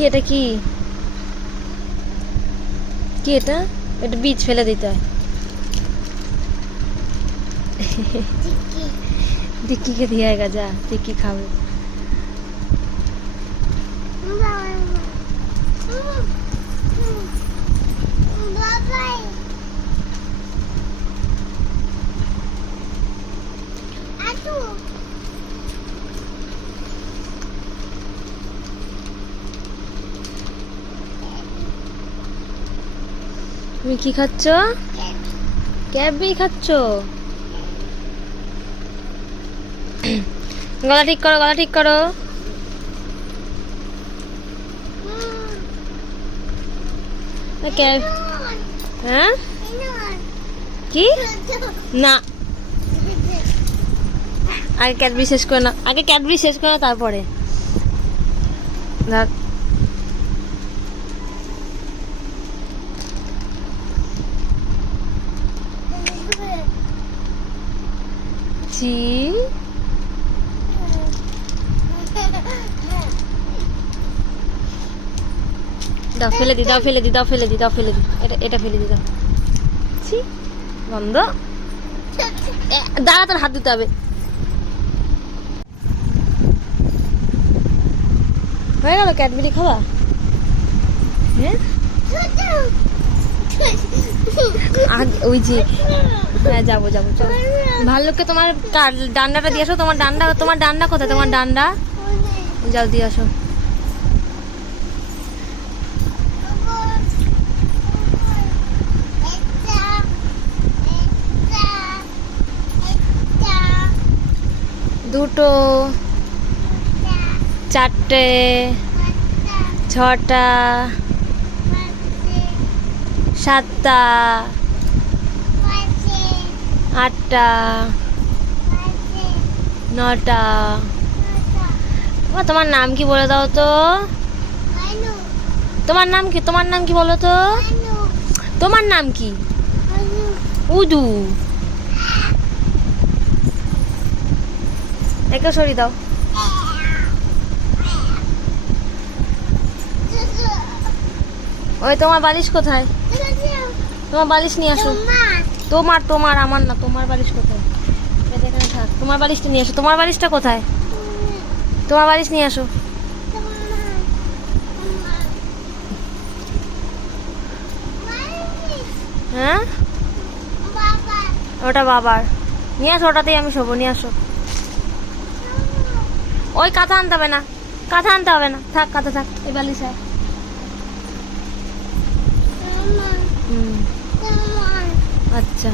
কি এটা কি কি এটা এটা বীজ ফেলে দিতে হয় टिक्की के दिया है जा टिक्की खाओ তুমি কি খাচ্ছ ক্যাবি খাচ্ছ গলা ঠিক করো গলা ঠিক করো হ্যাঁ কি না আগে ক্যাডবেরি শেষ করে না আগে ক্যাডবেরি শেষ করে না তারপরে জি দাও ফেলে দি দাও ফেলে দি দাও ফেলে দি দাও ফেলে দি এটা ফেলে দি দাও ছি বন্ধ দাঁড়া তোর হাত দিতে হবে হয়ে গেল ক্যাডবেরি খাওয়া হ্যাঁ ওই যে হ্যাঁ যাবো যাবো চলো ভাল্লুককে তোমার ডান্ডাটা দিয়ে আসো তোমার ডান্ডা কোথায় তোমার ডান্ডা যাও দিয়ে আসো দুটো চারটে ছটা সাতটা আটটা নটা তোমার নাম কি বলে দাও তো তোমার নাম কি বলো তো তোমার নাম কি উদু একে সরি দাও ওই তোমার বালিশ কোথায় তোমার বালিশ নিয়ে আসো তোমার আমার না তোমার বালিশ কোথায় এটা এখানে থাক তোমার বালিশটা নিয়ে আসো তোমার বালিশটা কোথায় তোমার বালিশ নিয়ে আসো হ্যাঁ ওটা বাবার নিয়ে আসো ওটাতেই আমি শোবো নিয়ে আসো ওই কাঁথা আনতে হবে না থাক কাঁথা থাক এই বালিশ আচ্ছা